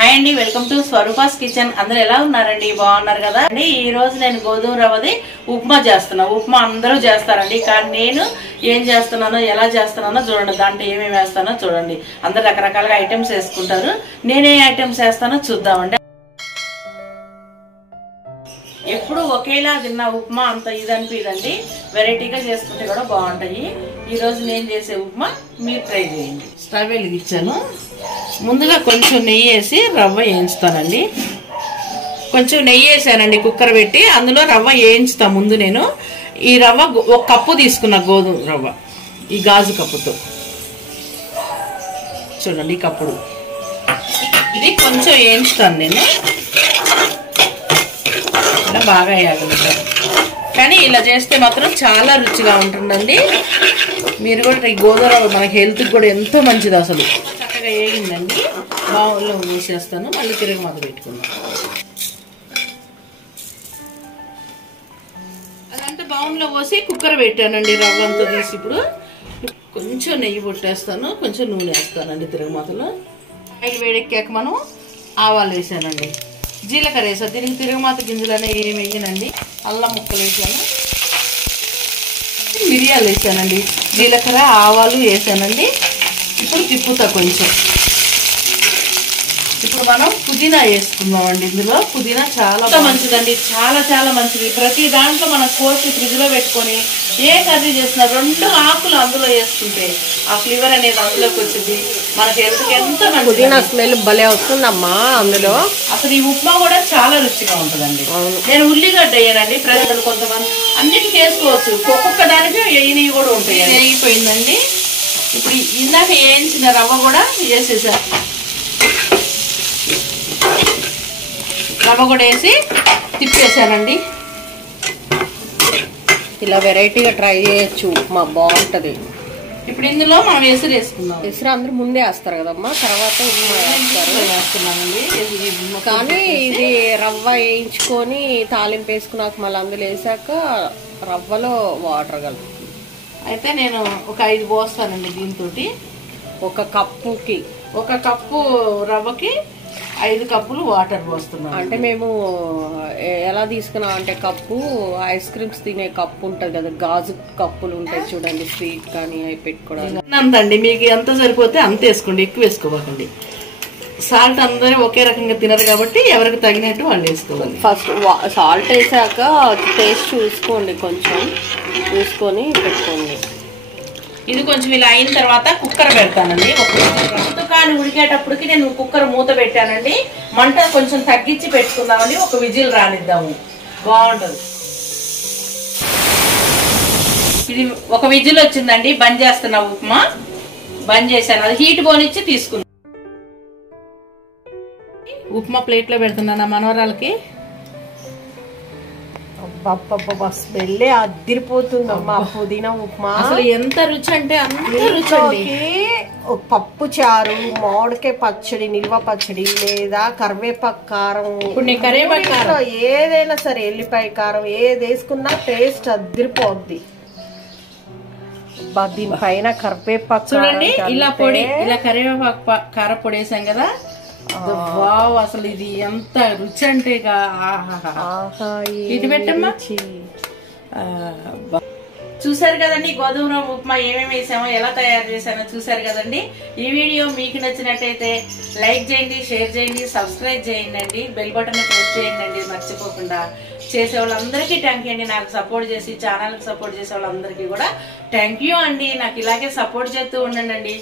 Hi అండి, welcome to Swarupa's kitchen. అందరూ ఎలా ఉన్నారండి? బాగున్నారు కదా అండి. ఈ రోజు నేను గోధుమ రవ్వది ఉప్మా చేస్తున్నా. ఉప్మా అందరూ చేస్తారండి, కానీ నేను ఏం చేస్తున్నానో ఎలా చేస్తున్నానో చూడండి. దాంట్లో ఏమేమి వేస్తానో చూడండి. అందరు రకరకాలుగా ఐటమ్స్ వేసుకుంటారు. నేనే ఐటమ్స్ వేస్తానో చూద్దామండి. ఎప్పుడు ఒకేలా తిన్న ఉప్మా అంత ఇది అనిపిదండి, వెరైటీగా చేసుకుంటే కూడా బాగుంటాయి. ఈ రోజు నేను చేసే ఉప్మా మీరు ట్రై చేయండి. స్టవ్ వెలిగించాను. ముందుగా కొంచెం నెయ్యి వేసి రవ్వ వేయించుతానండి. కొంచెం నెయ్యి వేసానండి కుక్కర్ పెట్టి, అందులో రవ్వ వేయించుతా. ముందు నేను ఈ రవ్వ ఒక కప్పు తీసుకున్నా, గోధుమ రవ్వ ఈ గాజు కప్పుతో. చూడండి ఈ కప్పుడు ఇది కొంచెం వేయించుతాను నేను. ఇలా బాగా వేయాలన్నమాట. కానీ ఇలా చేస్తే మాత్రం చాలా రుచిగా ఉంటుందండి. మీరు కూడా ఈ గోధుమ రవ్వ మన హెల్త్కి కూడా ఎంతో మంచిది. అసలు చక్కగా వేగిందండి. బౌల్లో వేసేస్తాను. మళ్ళీ తిరగమాత పెట్టుకుందాం. అదంతా బౌల్లో పోసి కుక్కర్ పెట్టానండి. రవ్వ అంతా తీసి ఇప్పుడు కొంచెం నెయ్యి పొట్టేస్తాను, కొంచెం నూనె వేస్తానండి తిరగమాతలో. ఆయిల్ వేడెక్కాక మనం ఆవాలు వేసానండి, జీలకర్ర వేసాను. దీనికి తిరగమాత గింజలనే ఏమి వేయనండి. అల్లం ముక్కలు వేసాను, మిరియాలు వేసానండి, జీలకర్ర ఆవాలు వేసానండి. ఇప్పుడు తిప్పుతా కొంచెం. ఇప్పుడు మనం పుదీనా వేసుకుందామండి. ఇందులో పుదీనా చాలా మంచిదండి, చాలా చాలా మంచిది. ప్రతి దాంట్లో మనం కోసి ఫ్రిడ్జ్ లో పెట్టుకొని ఏ కర్రీ చేసినా 2 ఆకులు అందులో వేసుకుంటే ఆ ఫ్లేవర్ అనేది అందులోకి వచ్చింది. మన హెల్త్కి ఎంత మంచిది. పుదీనా స్మెల్ భలే వస్తుందమ్మా అందులో. అసలు ఈ ఉప్మా కూడా చాలా రుచిగా ఉంటుందండి. నేను ఉల్లిగడ్డ వేయనండి. ప్రజలు కొంతమంది అన్నిటికీ వేసుకోవచ్చు, ఒక్కొక్క దానికి వేయనివి కూడా ఉంటాయి. వేగిపోయిందండి. ఇప్పుడు ఇందాక వేయించిన రవ్వ కూడా వేసేసా. రవ్వ కూడా వేసి తిప్పేసానండి. ఇలా వెరైటీగా ట్రై చేయొచ్చు, ఉప్మా బాగుంటది. ఇప్పుడు ఇందులో మనం ఎసురు వేసుకుందాం. ఎసురు అందరూ ముందే వేస్తారు కదమ్మా, తర్వాత వేస్తున్నానండి. కానీ ఇది రవ్వ వేయించుకొని తాలింపు వేసుకున్నాక మళ్ళీ అందులో వేసాక రవ్వలో వాటర్ కలుపు. అయితే నేను ఒక 5 పోస్తానండి. దీంతో ఒక కప్పు రవ్వకి 5 కప్పులు వాటర్ పోస్తున్నాం. అంటే మేము ఎలా తీసుకున్నాం అంటే, కప్పు ఐస్ క్రీమ్స్ తినే కప్పు ఉంటది కదా, గాజు కప్పులు ఉంటాయి చూడండి, స్వీట్ కానీ అవి పెట్టుకోవడానికి. అంతండి, మీకు ఎంత సరిపోతే అంత వేసుకోండి, ఎక్కువ వేసుకోకండి. సాల్ట్ అందరూ ఒకే రకంగా తినరు కాబట్టి ఎవరికి తగినట్టు వాళ్ళు వేసుకోవాలి. ఫస్ట్ సాల్ట్ వేసాక టేస్ట్ చూసుకోండి, కొంచెం చూసుకొని పెట్టుకోండి. ఇది కొంచెం ఇలా అయిన తర్వాత కుక్కర్ పెడతానండి. కానీ ఉడికేటప్పటికి నేను కుక్కర్ మూత పెట్టానండి. మంట కొంచెం తగ్గించి పెట్టుకుందామని ఒక విజిల్ రానిద్దాము, బాగుంటది. ఇది ఒక విజిల్ వచ్చిందండి. బంద్ చేస్తున్నా. ఉప్మా బంద్ చేశాను, అది హీట్ పోనిచ్చి తీసుకున్నా. ఉప్మా ప్లేట్ లో పెడుతున్నా మనవరాలకి. స్మెల్ అదిరిపోతుందమ్మా పుదీనా ఉప్మా. అసలు ఎంత రుచి అంటే అంత రుచి. పప్పు చారు, మామిడికాయ పచ్చడి, నిల్వ పచ్చడి, లేదా కరివేపాకు కారం, ఏదైనా సరే, ఎల్లిపాయ కారం ఏది వేసుకున్నా టేస్ట్ అదిరిపోద్ది. దీనిపైన కరివేపాకు చూడండి, ఇలా పొడి, ఇలా కరివేపాకు కార పొడి వేసాం కదా. వావ్, అసలు ఇది ఎంత రుచి అంటే ఇది పెట్టమ్మా. చూసారు కదండి గోధుమ రవ్వ ఉప్మా ఏమేమి వేసామో, ఎలా తయారు చేసానో చూసారు కదండి. ఈ వీడియో మీకు నచ్చినట్టయితే లైక్ చేయండి, షేర్ చేయండి, సబ్స్క్రైబ్ చేయండి, బెల్ బటన్ ప్రెస్ చేయండి మర్చిపోకుండా. చేసే వాళ్ళందరికీ థ్యాంక్ యూ అండి. నాకు సపోర్ట్ చేసి ఛానల్కి సపోర్ట్ చేసే వాళ్ళందరికీ కూడా థ్యాంక్ యూ అండి. నాకు ఇలాగే సపోర్ట్ చేస్తూ ఉండండి.